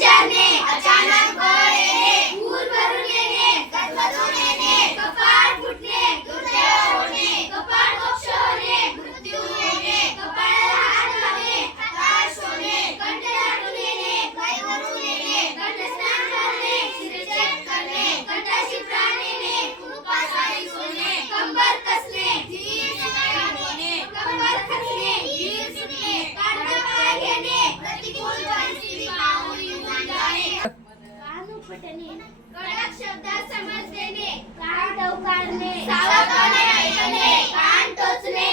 संचारणे, अचानक बळ येणे, पूर भरून येणे, गजबजून येणे, कपाळ फुटणे, दुर्दैव होणे, कपाळ मोक्ष होणे, मृत्यू येणे, कपाळाला हात लावणे, हताश होणे, कंठ दाटून येणे, गायीवरून येणे, कंठस्नान करणे, शिरच्छेद करणे, कंठाशी प्राण येणे, उपासारी होणे, कंबर कसणे, धीर सुटणे, कंबर खचणे, धीर सुटणे, काढता पाय घेणे, प्रतिकूल परिस्थिती पाहून निघून जाणे, कान उपटणे, कडक शब्दात समज देणे, कान टवकारणे, सावधपणे ऐकणे, कान टोचणे,